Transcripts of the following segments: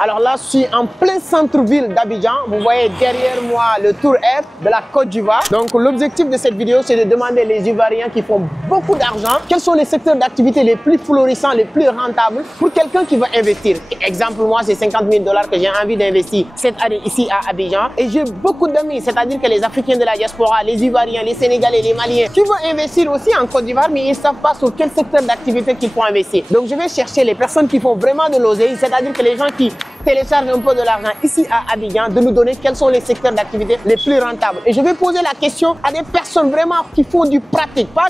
Alors là, je suis en plein centre-ville d'Abidjan. Vous voyez derrière moi le Tour F de la Côte d'Ivoire. Donc l'objectif de cette vidéo, c'est de demander les Ivoiriens qui font beaucoup d'argent, quels sont les secteurs d'activité les plus florissants, les plus rentables pour quelqu'un qui veut investir. Exemple, moi, c'est 50 000 $ que j'ai envie d'investir cette année ici à Abidjan. Et j'ai beaucoup d'amis, c'est-à-dire que les Africains de la diaspora, les Ivoiriens, les Sénégalais, les Maliens, qui veulent investir aussi en Côte d'Ivoire, mais ils ne savent pas sur quel secteur d'activité qu'il faut investir. Donc je vais chercher les personnes qui font vraiment de l'oseille, c'est-à-dire que les gens qui téléchargent un peu de l'argent ici à Abidjan, de nous donner quels sont les secteurs d'activité les plus rentables. Et je vais poser la question à des personnes vraiment qui font du pratique, pas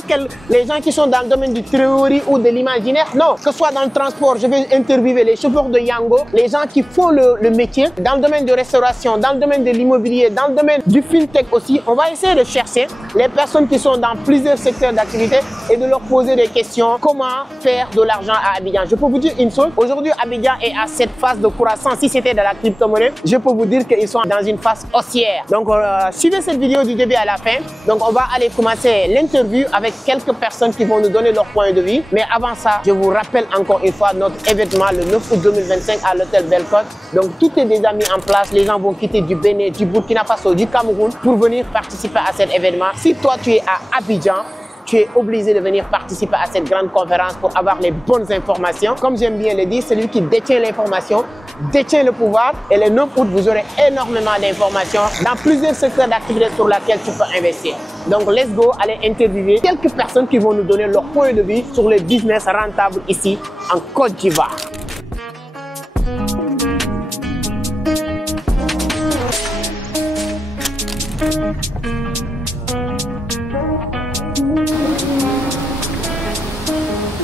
les gens qui sont dans le domaine du théorie ou de l'imaginaire. Non, que ce soit dans le transport, je vais interviewer les chauffeurs de Yango, les gens qui font le métier, dans le domaine de restauration, dans le domaine de l'immobilier, dans le domaine du fintech aussi. On va essayer de chercher les personnes qui sont dans plusieurs secteurs d'activité et de leur poser des questions. Comment faire de l'argent à Abidjan? Je peux vous dire une chose, aujourd'hui Abidjan est à cette phase de croissance. Si c'était de la crypto-monnaie, je peux vous dire qu'ils sont dans une phase haussière. Donc suivez cette vidéo du début à la fin. Donc on va aller commencer l'interview avec quelques personnes qui vont nous donner leur point de vue. Mais avant ça, je vous rappelle encore une fois notre événement le 9 août 2025 à l'hôtel Bellecote. Donc tout est déjà mis en place. Les gens vont quitter du Bénin, du Burkina Faso, du Cameroun pour venir participer à cet événement. Si toi tu es à Abidjan, tu es obligé de venir participer à cette grande conférence pour avoir les bonnes informations. Comme j'aime bien le dire, celui qui détient l'information détient le pouvoir. Et le 9 août, vous aurez énormément d'informations dans plusieurs secteurs d'activité sur lesquels tu peux investir. Donc, let's go, aller interviewer quelques personnes qui vont nous donner leur point de vue sur les business rentables ici en Côte d'Ivoire.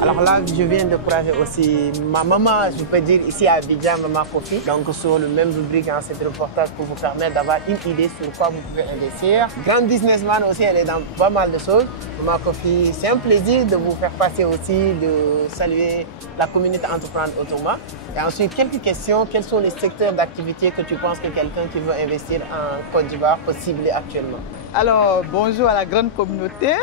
Alors là, je viens de croiser aussi ma maman, je peux dire ici à Abidjan, Maman Kofi. Donc sur le même rubrique, hein, cet reportage pour vous permettre d'avoir une idée sur quoi vous pouvez investir. Grande businessman aussi, elle est dans pas mal de choses. Maman Kofi, c'est un plaisir de vous faire passer aussi, de saluer la communauté entreprendre autrement. Et ensuite, quelques questions. Quels sont les secteurs d'activité que tu penses que quelqu'un qui veut investir en Côte d'Ivoire peut cibler actuellement? Alors, bonjour à la grande communauté.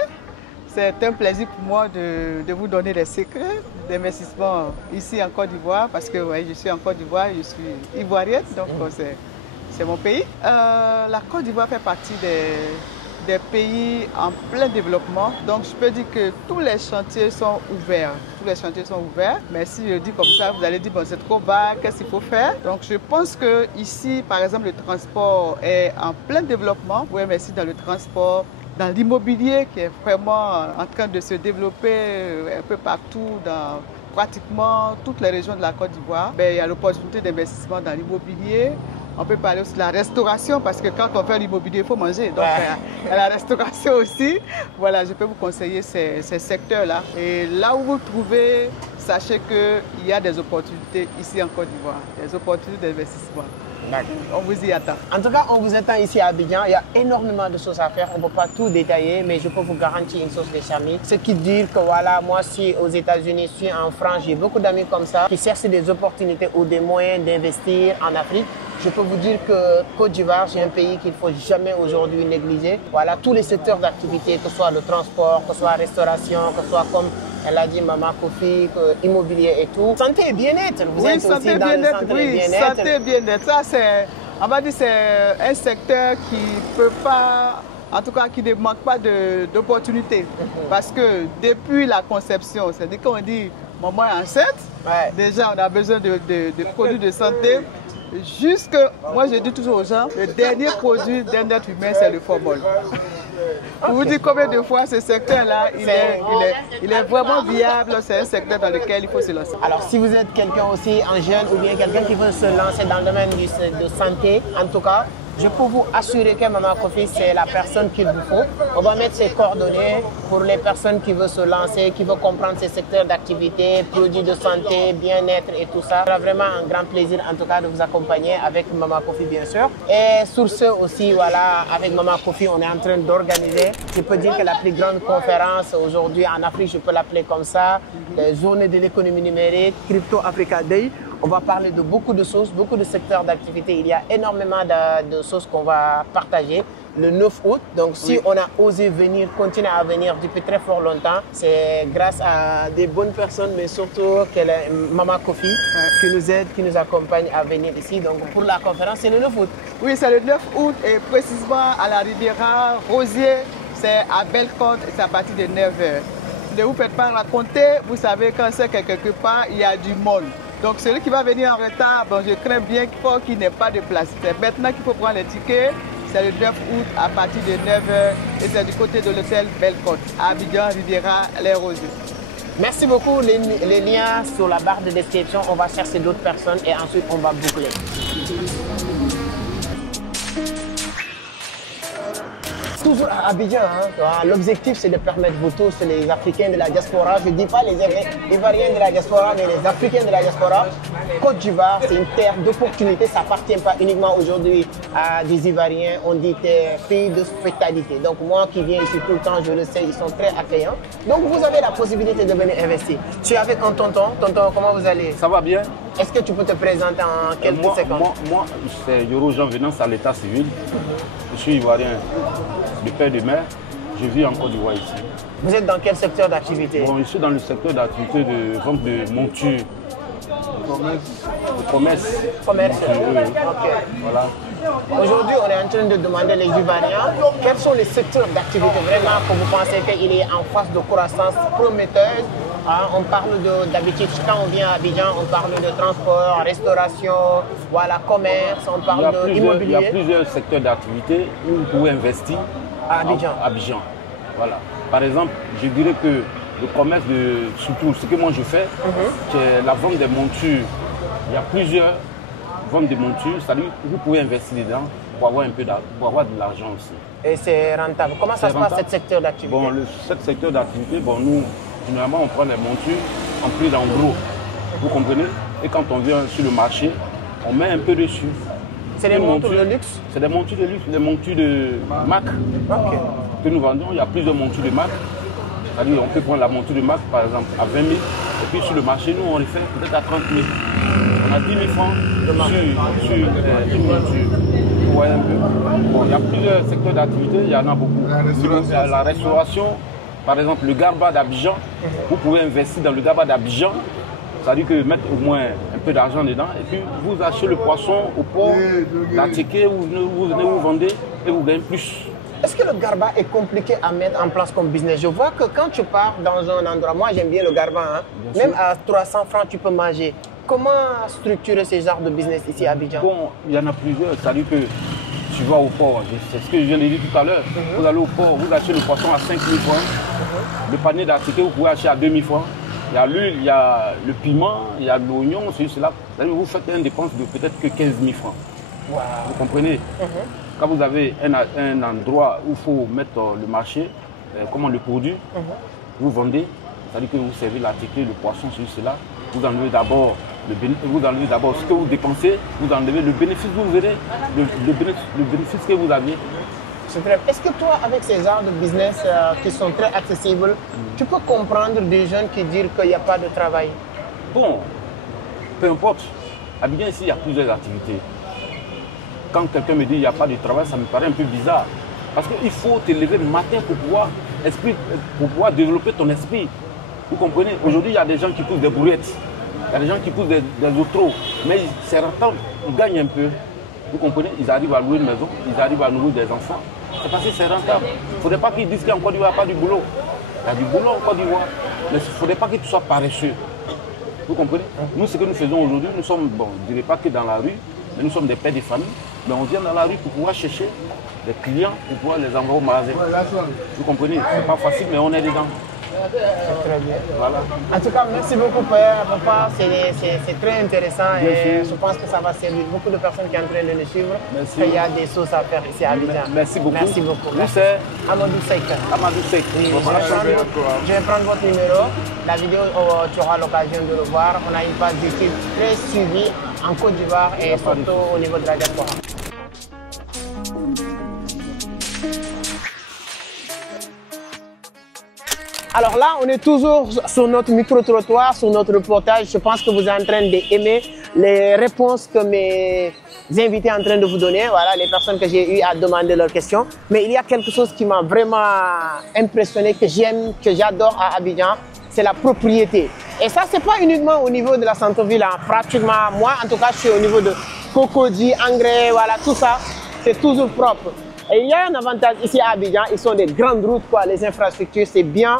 C'est un plaisir pour moi de vous donner des secrets d'investissement ici en Côte d'Ivoire parce que ouais, je suis en Côte d'Ivoire, je suis ivoirienne, donc c'est mon pays. La Côte d'Ivoire fait partie des pays en plein développement, donc je peux dire que tous les chantiers sont ouverts. Tous les chantiers sont ouverts, mais si je dis comme ça, vous allez dire bon, c'est trop bas, qu'est-ce qu'il faut faire? Donc je pense que ici, par exemple, le transport est en plein développement. Vous pouvez investir dans le transport, dans l'immobilier qui est vraiment en train de se développer un peu partout dans pratiquement toutes les régions de la Côte d'Ivoire. Il y a l'opportunité d'investissement dans l'immobilier. On peut parler aussi de la restauration parce que quand on fait l'immobilier, il faut manger. Donc il y a la restauration aussi. Voilà, je peux vous conseiller ces secteurs-là. Et là où vous trouvez, sachez qu'il y a des opportunités ici en Côte d'Ivoire, des opportunités d'investissement. On vous y attend. En tout cas, on vous attend ici à Abidjan. Il y a énormément de choses à faire. On ne peut pas tout détailler, mais je peux vous garantir une chose de charmie. Ce qui dit que voilà, moi, je suis aux États-Unis, je suis en France, j'ai beaucoup d'amis comme ça qui cherchent des opportunités ou des moyens d'investir en Afrique. Je peux vous dire que Côte d'Ivoire, c'est un pays qu'il ne faut jamais aujourd'hui négliger. Voilà, tous les secteurs d'activité, que ce soit le transport, que ce soit la restauration, que ce soit comme elle a dit Maman Kofi, immobilier et tout. Santé et bien-être, vous êtes aussi dans le santé et bien-être. Santé et bien-être, ça c'est, on va dire, c'est un secteur qui peut pas, en tout cas qui ne manque pas d'opportunités. Parce que depuis la conception, c'est-à-dire qu'on dit maman est enceinte, déjà on a besoin de produits de santé. Jusque, moi je dis toujours aux gens, le dernier produit d'un être humain c'est le formol. Pour vous dire combien de fois ce secteur-là, il est vraiment viable, c'est un secteur dans lequel il faut se lancer. Alors si vous êtes quelqu'un aussi, un jeune ou bien quelqu'un qui veut se lancer dans le domaine de santé, en tout cas, je peux vous assurer que Maman Kofi, c'est la personne qu'il vous faut. On va mettre ses coordonnées pour les personnes qui veulent se lancer, qui veulent comprendre ces secteurs d'activité, produits de santé, bien-être et tout ça. C'est vraiment un grand plaisir en tout cas de vous accompagner avec Maman Kofi bien sûr. Et sur ce aussi, voilà, avec Maman Kofi, on est en train d'organiser, je peux dire que la plus grande conférence aujourd'hui en Afrique, je peux l'appeler comme ça, les journées de l'économie numérique, Crypto Africa Day, On va parler de beaucoup de sauces, beaucoup de secteurs d'activité. Il y a énormément de sauces qu'on va partager le 9 août. Donc, si on a osé venir, continuer à venir depuis très fort longtemps, c'est grâce à des bonnes personnes, mais surtout Maman Kofi qui nous aide, qui nous accompagne à venir ici. Donc, pour la conférence, c'est le 9 août. Oui, c'est le 9 août et précisément à la Riviera Rosier, c'est à Bellecote et c'est à partir de 9h. Ne vous faites pas raconter, vous savez, quand c'est quelque part, il y a du monde. Donc, celui qui va venir en retard, bon, je crains bien qu'il n'ait pas de place. C'est maintenant qu'il faut prendre les tickets. C'est le 9 août à partir de 9h et c'est du côté de l'hôtel Bellecote, à Abidjan, Riviera, les Rosiers. Merci beaucoup. Les liens sur la barre de description. On va chercher d'autres personnes et ensuite on va boucler. Toujours à Abidjan, hein. L'objectif c'est de permettre vous tous, les Africains de la diaspora, je ne dis pas les Ivoiriens de la diaspora, mais les Africains de la diaspora. Côte d'Ivoire, c'est une terre d'opportunités, ça n'appartient pas uniquement aujourd'hui à des Ivoiriens, on dit pays d'hospitalité. Donc moi qui viens ici tout le temps, je le sais, ils sont très accueillants. Donc vous avez la possibilité de venir investir. Tu es avec un tonton, comment vous allez? Ça va bien. Est-ce que tu peux te présenter en quelques secondes? Moi c'est Yoro Jean Venance à l'état civil. Je suis Ivoirien. De père de mère, je vis en Côte d'Ivoire ici. Vous êtes dans quel secteur d'activité? Bon, je suis dans le secteur d'activité de vente de montures. De commerce. Commerce. Ok. Voilà. Aujourd'hui, on est en train de demander les Ivoiriens quels sont les secteurs d'activité vraiment que vous pensez qu'il est en phase de croissance prometteuse. On parle d'habitude, quand on vient à Abidjan, on parle de transport, restauration, voilà, commerce, on parle d'immobilier. Il y a plusieurs secteurs d'activité où vous pouvez investir à Abidjan. Abidjan. Voilà. Par exemple, je dirais que le commerce, surtout ce que moi je fais, c'est la vente des montures. Il y a plusieurs ventes de montures, c'est-à-dire que vous pouvez investir dedans pour avoir un peu pour avoir de l'argent aussi. Et c'est rentable. Comment ça se passe, ce secteur d'activité? Bon, ce secteur d'activité, bon, nous, généralement, on prend les montures en prix en gros. Vous comprenez? Et quand on vient sur le marché, on met un peu dessus. C'est des montures de luxe? C'est des montures de luxe, des montures de marque que nous vendons. Il y a plusieurs montures de marque. C'est-à-dire on peut prendre la monture de marque par exemple à 20 000 et puis sur le marché, nous on les fait peut-être à 30 000. On a 10 000 francs sur une monture. Vous voyez un peu. Bon, il y a plusieurs secteurs d'activité, il y en a beaucoup. La restauration, par exemple le Garba d'Abidjan, vous pouvez investir dans le Garba d'Abidjan. C'est-à-dire que mettre au moins un peu d'argent dedans et puis vous achetez le poisson au port, l'attiquez, vous venez vous vendez et vous gagnez plus. Est-ce que le garba est compliqué à mettre en place comme business? Je vois que quand tu pars dans un endroit, moi j'aime bien le garba, hein, même à 300 francs tu peux manger. Comment structurer ce genre de business ici à Abidjan? Bon, il y en a plusieurs, c'est-à-dire que tu vas au port, c'est ce que je viens de dire tout à l'heure. Vous allez au port, vous achetez le poisson à 5 000 francs, le panier d'attiqué vous pouvez acheter à 2 000 francs. Il y a l'huile, il y a le piment, il y a l'oignon, cela. Vous faites une dépense de peut-être que 15 000 francs. Wow. Vous comprenez? Quand vous avez un endroit où il faut mettre le marché, comment le produit, vous vendez, c'est-à-dire que vous servez l'article, le poisson, cela, vous enlevez d'abord ce que vous dépensez, vous enlevez le bénéfice que vous verrez, le bénéfice que vous aviez. Est-ce que toi, avec ces genres de business qui sont très accessibles, tu peux comprendre des jeunes qui disent qu'il n'y a pas de travail? Bon, peu importe. À Abidjan, ici, il y a plusieurs activités. Quand quelqu'un me dit qu'il n'y a pas de travail, ça me paraît un peu bizarre. Parce qu'il faut te lever le matin pour pouvoir développer ton esprit. Vous comprenez? Aujourd'hui, il y a des gens qui poussent des brouettes. Il y a des gens qui poussent des autos. Mais c'est rentable, ils gagnent un peu. Vous comprenez? Ils arrivent à louer une maison, ils arrivent à nourrir des enfants. C'est parce que c'est rentable. Il ne faudrait pas qu'ils disent qu'en Côte d'Ivoire, il n'y a pas du boulot. Il y a du boulot en Côte d'Ivoire. Mais il ne faudrait pas que tu sois paresseux. Vous comprenez? Nous, ce que nous faisons aujourd'hui, nous sommes, bon, je ne dirais pas que dans la rue, mais nous sommes des pères de famille. Mais on vient dans la rue pour pouvoir chercher des clients, pour pouvoir les envoyer au magasin. Vous comprenez? Ce n'est pas facile, mais on est dedans. C'est très bien. Voilà. En tout cas, merci beaucoup, papa. C'est très intéressant et je pense que ça va servir beaucoup de personnes qui sont en train de nous suivre. Merci. Il y a des choses à faire ici à Abidjan. Merci beaucoup. Merci beaucoup. Vous c'est Amadou Seck. Amadou Seck. Je vais prendre votre numéro. La vidéo, tu auras l'occasion de le voir. On a une page YouTube très suivie en Côte d'Ivoire et surtout au niveau de la diaspora. Alors là, on est toujours sur notre micro-trottoir, sur notre reportage. Je pense que vous êtes en train d'aimer les réponses que mes invités sont en train de vous donner. Voilà, les personnes que j'ai eu à demander leurs questions. Mais il y a quelque chose qui m'a vraiment impressionné, que j'aime, que j'adore à Abidjan, c'est la propriété. Et ça, c'est pas uniquement au niveau de la centre-ville. Hein. Pratiquement, moi, en tout cas, je suis au niveau de Cocody, Engrais, voilà, tout ça, c'est toujours propre. Et il y a un avantage ici à Abidjan, ils sont des grandes routes, quoi. Les infrastructures, c'est bien.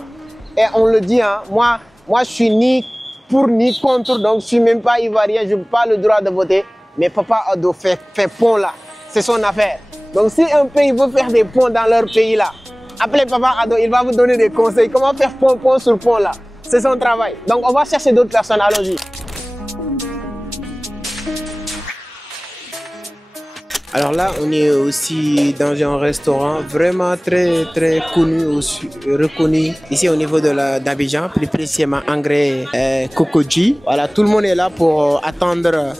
Et on le dit, hein, moi, je suis ni pour ni contre, donc je suis même pas ivoirien, je n'ai pas le droit de voter. Mais Papa Ado fait pont là, c'est son affaire. Donc si un pays veut faire des ponts dans leur pays là, appelez Papa Ado, il va vous donner des conseils. Comment faire pont sur pont là, c'est son travail. Donc on va chercher d'autres personnes, allons-y. Alors là, on est aussi dans un restaurant vraiment très connu, aussi, reconnu ici au niveau d'Abidjan, plus précisément Engrais Cocody. Voilà, tout le monde est là pour attendre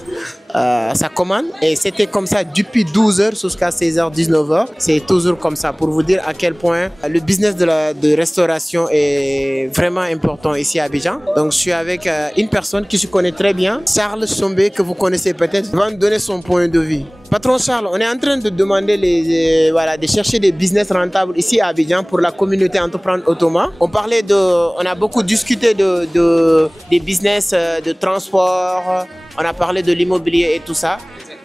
sa commande et c'était comme ça depuis 12h jusqu'à 16h, 19h. C'est toujours comme ça pour vous dire à quel point le business de restauration est vraiment important ici à Abidjan. Donc je suis avec une personne qui se connaît très bien, Charles Sombé, que vous connaissez peut-être, il va nous donner son point de vue. Patron Charles, on est en train de demander voilà, de chercher des business rentables ici à Abidjan pour la communauté entreprendre autrement. On a beaucoup discuté des business de transport, on a parlé de l'immobilier et tout ça.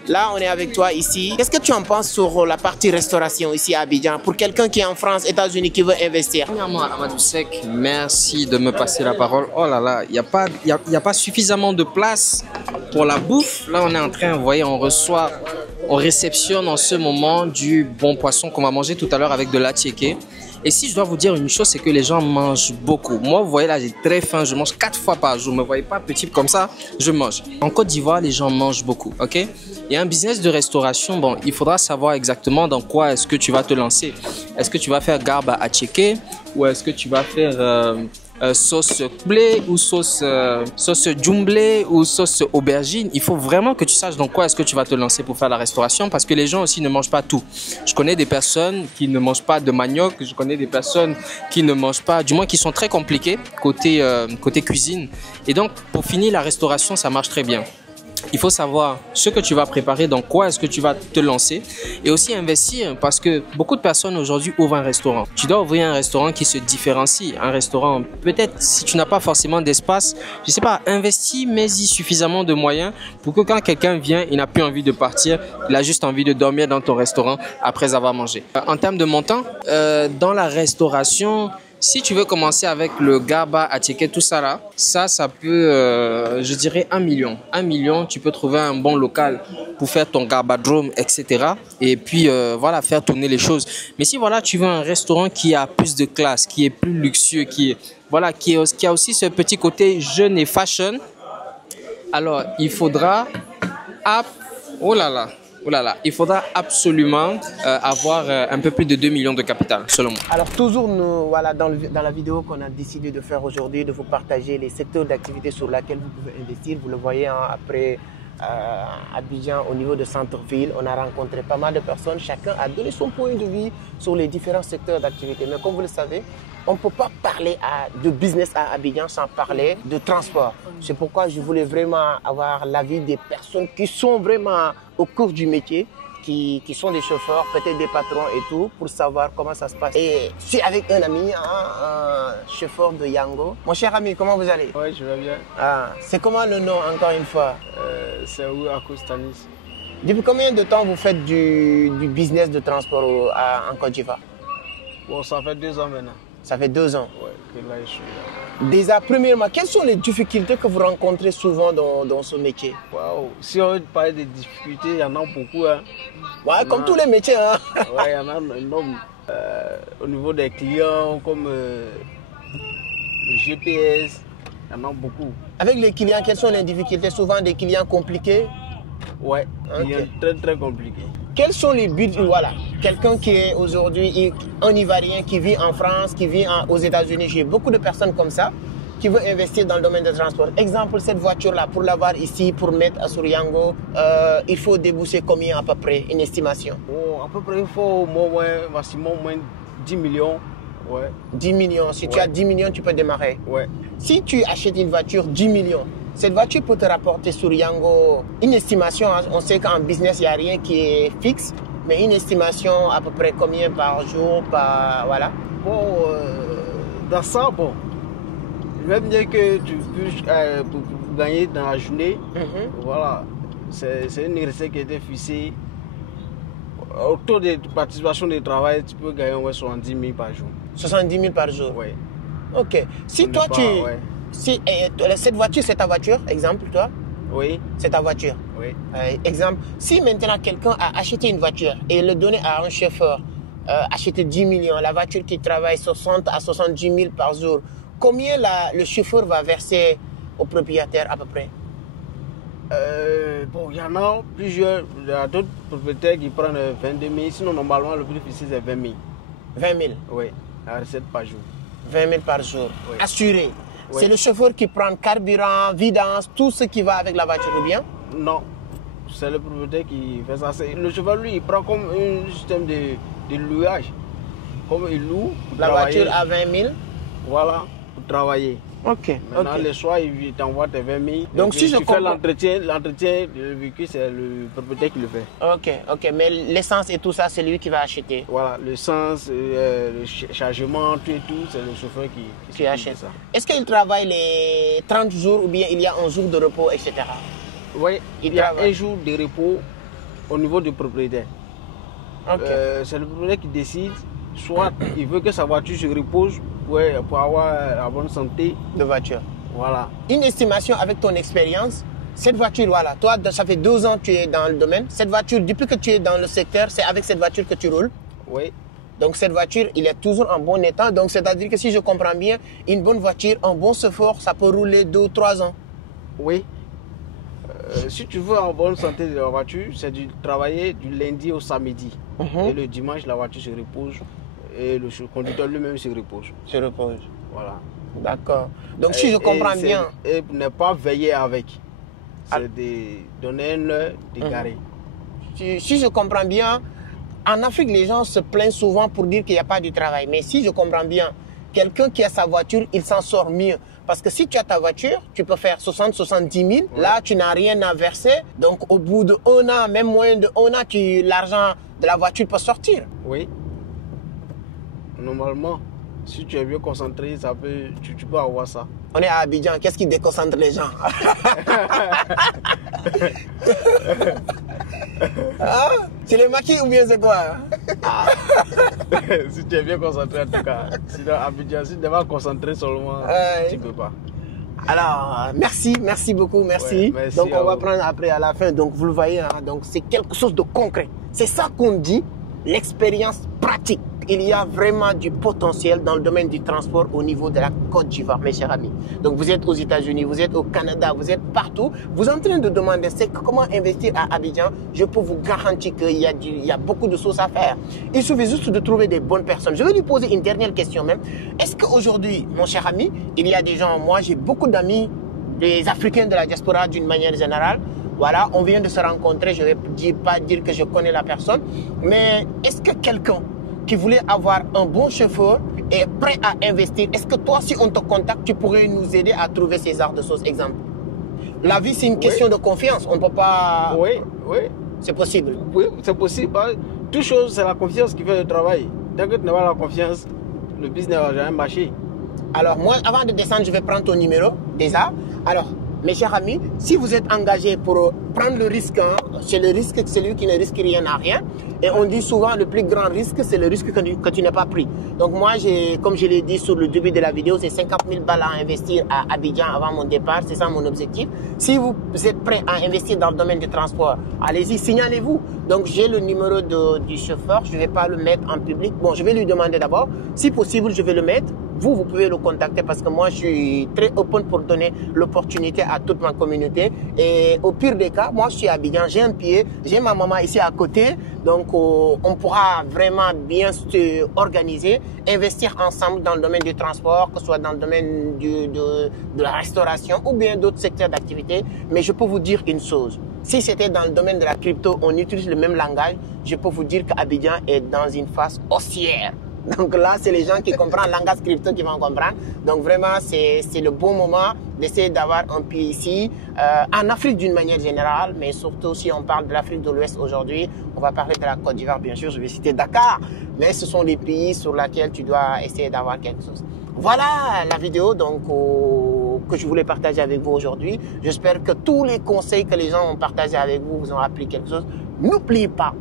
Là, on est avec toi ici. Qu'est-ce que tu en penses sur la partie restauration ici à Abidjan pour quelqu'un qui est en France, États-Unis, qui veut investir? Premièrement, Amadou Sek, merci de me passer la parole. Oh là là, il n'y a pas suffisamment de place pour la bouffe. Là, on est en train, vous voyez, on réceptionne en ce moment du bon poisson qu'on va manger tout à l'heure avec de l'attiéké. Et si je dois vous dire une chose, c'est que les gens mangent beaucoup. Moi, vous voyez là, j'ai très faim, je mange 4 fois par jour. Ne me voyez pas petit comme ça, je mange. En Côte d'Ivoire, les gens mangent beaucoup, ok? Et un business de restauration, bon, il faudra savoir exactement dans quoi est-ce que tu vas te lancer. Est-ce que tu vas faire garba attiéké ou est-ce que tu vas faire sauce blé ou sauce djumblé ou sauce aubergine? Il faut vraiment que tu saches dans quoi est-ce que tu vas te lancer pour faire la restauration parce que les gens aussi ne mangent pas tout. Je connais des personnes qui ne mangent pas de manioc, je connais des personnes qui ne mangent pas, du moins qui sont très compliquées côté cuisine. Et donc pour finir la restauration, ça marche très bien. Il faut savoir ce que tu vas préparer, dans quoi est-ce que tu vas te lancer et aussi investir parce que beaucoup de personnes aujourd'hui ouvrent un restaurant. Tu dois ouvrir un restaurant qui se différencie. Un restaurant, peut-être si tu n'as pas forcément d'espace, je sais pas, investis, mets-y suffisamment de moyens pour que quand quelqu'un vient, il n'a plus envie de partir, il a juste envie de dormir dans ton restaurant après avoir mangé. En termes de montant, dans la restauration, si tu veux commencer avec le garba attiéké, tout ça là, ça peut, je dirais 1 million. 1 million, tu peux trouver un bon local pour faire ton garbadrome, etc. Et puis, voilà, faire tourner les choses. Mais si voilà, tu veux un restaurant qui a plus de classe, qui est plus luxueux, qui a aussi ce petit côté jeune et fashion, alors il faudra... il faudra absolument avoir un peu plus de 2 millions de capital, selon moi. Alors toujours, voilà, dans la vidéo qu'on a décidé de faire aujourd'hui, de vous partager les secteurs d'activité sur lesquels vous pouvez investir. Vous le voyez, hein, après Abidjan, au niveau de centre-ville, on a rencontré pas mal de personnes. Chacun a donné son point de vue sur les différents secteurs d'activité. Mais comme vous le savez, on ne peut pas parler de business à Abidjan sans parler de transport. C'est pourquoi je voulais vraiment avoir l'avis des personnes qui sont vraiment au cours du métier, qui sont des chauffeurs, peut-être des patrons et tout, pour savoir comment ça se passe. Et je suis avec un ami, un chauffeur de Yango. Mon cher ami, comment vous allez? Oui, je vais bien. Ah, c'est comment le nom, encore une fois? C'est où à Costanis. Depuis combien de temps vous faites du business de transport en Côte d'Ivoire? Bon, ça fait 2 ans maintenant. Ça fait 2 ans. Oui, que là je suis là. Déjà, premièrement, quelles sont les difficultés que vous rencontrez souvent dans ce métier? Waouh, si on veut parler des difficultés, il y en a beaucoup. Hein. Ouais, comme tous les métiers. Hein. Oui, il y en a énorme. Au niveau des clients, comme le GPS, il y en a beaucoup. Avec les clients, quelles sont les difficultés? Souvent des clients compliqués? Oui, okay. Très compliqués. Quels sont les buts? Voilà, quelqu'un qui est aujourd'hui un Ivoirien qui vit en France, qui vit aux États-Unis. J'ai beaucoup de personnes comme ça qui veulent investir dans le domaine du transport. Exemple, cette voiture-là, pour l'avoir ici, pour mettre à Yango, il faut débourser combien à peu près, une estimation? Bon, à peu près, il faut au moins, maximum, au moins 10 millions Ouais. 10 millions. Si tu as 10 millions, tu peux démarrer. Ouais. Si tu achètes une voiture 10 millions, cette voiture peut te rapporter sur Yango une estimation. Hein, on sait qu'en business, il n'y a rien qui est fixe, mais une estimation à peu près combien par jour, voilà. Bon, dans ça, bon, je vais me dire que tu peux pour gagner dans la journée. Voilà, c'est une recette qui a été fixée. Autour de participation de travail, tu peux gagner 70 000 par jour. 70 000 par jour. Oui. Ok. Si toi, si, cette voiture, c'est ta voiture, exemple, toi? Oui. C'est ta voiture. Oui. Exemple, si maintenant quelqu'un a acheté une voiture et le donné à un chauffeur, acheté 10 millions, la voiture qui travaille 60 à 70 000 par jour, combien le chauffeur va verser au propriétaire à peu près? Bon, il y en a plusieurs. Il y a d'autres propriétaires qui prennent 22 000. Sinon, normalement, le prix fixé, c'est 20 000. 20 000? Oui, la recette par jour. 20 000 par jour. Oui. Assuré. Oui. C'est le chauffeur qui prend carburant, vidange, tout ce qui va avec la voiture, ou bien? Non, c'est le propriétaire qui fait ça. Le chauffeur, lui, il prend comme un système de louage. Comme il loue pour la travailler. Voiture à 20 000? Voilà, pour travailler. Ok. Maintenant, le soir, il t'envoie tes 20 000. Donc, si je fais l'entretien du véhicule, c'est le propriétaire qui le fait. Ok. Mais l'essence et tout ça, c'est lui qui va acheter. Voilà, l'essence, le chargement, tout et tout, c'est le chauffeur qui achète ça. Est-ce qu'il travaille les 30 jours ou bien il y a un jour de repos, etc.? Oui, il y a un jour de repos au niveau du propriétaire. C'est le propriétaire qui décide. Soit il veut que sa voiture se repose pour avoir la bonne santé de voiture. Voilà. Une estimation avec ton expérience. Cette voiture, voilà, toi, ça fait 2 ans que tu es dans le domaine. Cette voiture, depuis que tu es dans le secteur, c'est avec cette voiture que tu roules? Oui. Donc cette voiture, il est toujours en bon état. Donc c'est-à-dire que si je comprends bien, une bonne voiture, un bon chauffeur, ça peut rouler 2 ou 3 ans. Oui. Si tu veux en bonne santé de la voiture, c'est de travailler du lundi au samedi. Et le dimanche, la voiture se repose. Et le conducteur lui-même se repose. Se repose. Voilà. D'accord. Donc si je comprends bien... Et ne pas veiller avec. C'est de donner une heure de garer. Si je comprends bien, en Afrique, les gens se plaignent souvent pour dire qu'il n'y a pas de travail. Mais si je comprends bien, quelqu'un qui a sa voiture, il s'en sort mieux. Parce que si tu as ta voiture, tu peux faire 60-70 000. Ouais. Là, tu n'as rien à verser. Donc, au bout de 1 an, même moins de 1 an, l'argent de la voiture peut sortir. Oui. Normalement, si tu es bien concentré, tu peux avoir ça. On est à Abidjan. Qu'est-ce qui déconcentre les gens? Ah, c'est les maquis ou bien c'est quoi? Si tu es bien concentré en tout cas. Sinon, Abidjan, si tu n'es pas concentré seulement, tu ne peux pas. Alors, merci beaucoup, merci. Ouais, merci. Donc, on va prendre après à la fin. Donc, vous le voyez, hein, donc c'est quelque chose de concret. C'est ça qu'on dit, l'expérience pratique. Il y a vraiment du potentiel dans le domaine du transport au niveau de la Côte d'Ivoire, mes chers amis. Donc, vous êtes aux États-Unis, vous êtes au Canada, vous êtes partout. Vous êtes en train de demander comment investir à Abidjan. Je peux vous garantir qu'il y a beaucoup de choses à faire. Il suffit juste de trouver des bonnes personnes. Je vais lui poser une dernière question même. Est-ce qu'aujourd'hui, mon cher ami, il y a des gens, moi j'ai beaucoup d'amis, des Africains de la diaspora d'une manière générale. Voilà, on vient de se rencontrer, je ne vais pas dire que je connais la personne, mais est-ce que quelqu'un qui voulait avoir un bon chauffeur est prêt à investir? Est-ce que toi, si on te contacte, tu pourrais nous aider à trouver ces arts de choses? Exemple. La vie, c'est une question de confiance. On ne peut pas... Oui. C'est possible. Oui, c'est possible. Toute chose, c'est la confiance qui fait le travail. Tant que tu n'as pas la confiance, le business ne va jamais marcher. Alors, moi, avant de descendre, je vais prendre ton numéro, déjà. Alors, mes chers amis, si vous êtes engagés pour prendre le risque, hein, c'est le risque, celui qui ne risque rien à rien. Et on dit souvent, le plus grand risque, c'est le risque que tu n'as pas pris. Donc moi, comme je l'ai dit sur le début de la vidéo, c'est 50 000 balles à investir à Abidjan avant mon départ. C'est ça mon objectif. Si vous êtes prêts à investir dans le domaine du transport, allez-y, signalez-vous. Donc j'ai le numéro du chauffeur. Je ne vais pas le mettre en public. Bon, je vais lui demander d'abord. Si possible, je vais le mettre. Vous pouvez le contacter parce que moi, je suis très open pour donner l'opportunité à toute ma communauté. Et au pire des cas, moi, je suis à Abidjan, j'ai un pied, j'ai ma maman ici à côté. Donc, on pourra vraiment bien se organiser, investir ensemble dans le domaine du transport, que ce soit dans le domaine de la restauration ou bien d'autres secteurs d'activité. Mais je peux vous dire une chose. Si c'était dans le domaine de la crypto, on utilise le même langage, je peux vous dire qu'Abidjan est dans une phase haussière. Donc là, c'est les gens qui comprennent le langage crypto qui vont comprendre. Donc vraiment, c'est le bon moment d'essayer d'avoir un pied ici, en Afrique d'une manière générale, mais surtout si on parle de l'Afrique de l'Ouest aujourd'hui, on va parler de la Côte d'Ivoire, bien sûr, je vais citer Dakar, mais ce sont les pays sur lesquels tu dois essayer d'avoir quelque chose. Voilà la vidéo donc que je voulais partager avec vous aujourd'hui. J'espère que tous les conseils que les gens ont partagés avec vous vous ont appris quelque chose. N'oubliez pas,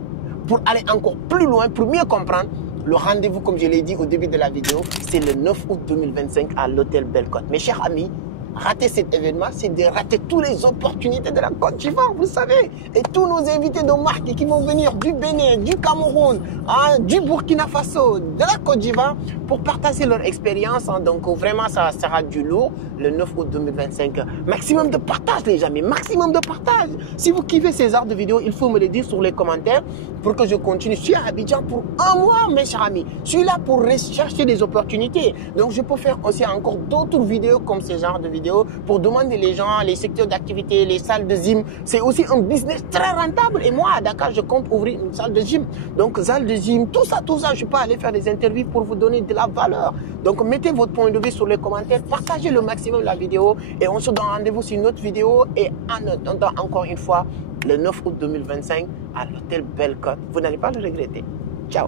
pour aller encore plus loin, pour mieux comprendre, le rendez-vous, comme je l'ai dit au début de la vidéo, c'est le 9 août 2025 à l'hôtel Belle-Côte. Mes chers amis, rater cet événement, c'est de rater toutes les opportunités de la Côte d'Ivoire, vous savez. Et tous nos invités de marque qui vont venir du Bénin, du Cameroun, hein, du Burkina Faso, de la Côte d'Ivoire pour partager leur expérience. Hein. Donc vraiment, ça sera du lourd le 9 août 2025. Maximum de partage, les amis, maximum de partage. Si vous kiffez ces genres de vidéos, il faut me le dire sur les commentaires pour que je continue. Je suis à Abidjan pour un mois, mes chers amis. Je suis là pour rechercher des opportunités. Donc je peux faire aussi encore d'autres vidéos comme ce genre de vidéos pour demander les gens, les secteurs d'activité, les salles de gym. C'est aussi un business très rentable. Et moi, à Dakar, je compte ouvrir une salle de gym. Donc, salle de gym, tout ça, je peux aller faire des interviews pour vous donner de la valeur. Donc, mettez votre point de vue sur les commentaires, partagez le maximum la vidéo et on se donne rendez-vous sur une autre vidéo. Et en attendant, encore une fois, le 9 août 2025 à l'hôtel Belle-Côte. Vous n'allez pas le regretter. Ciao.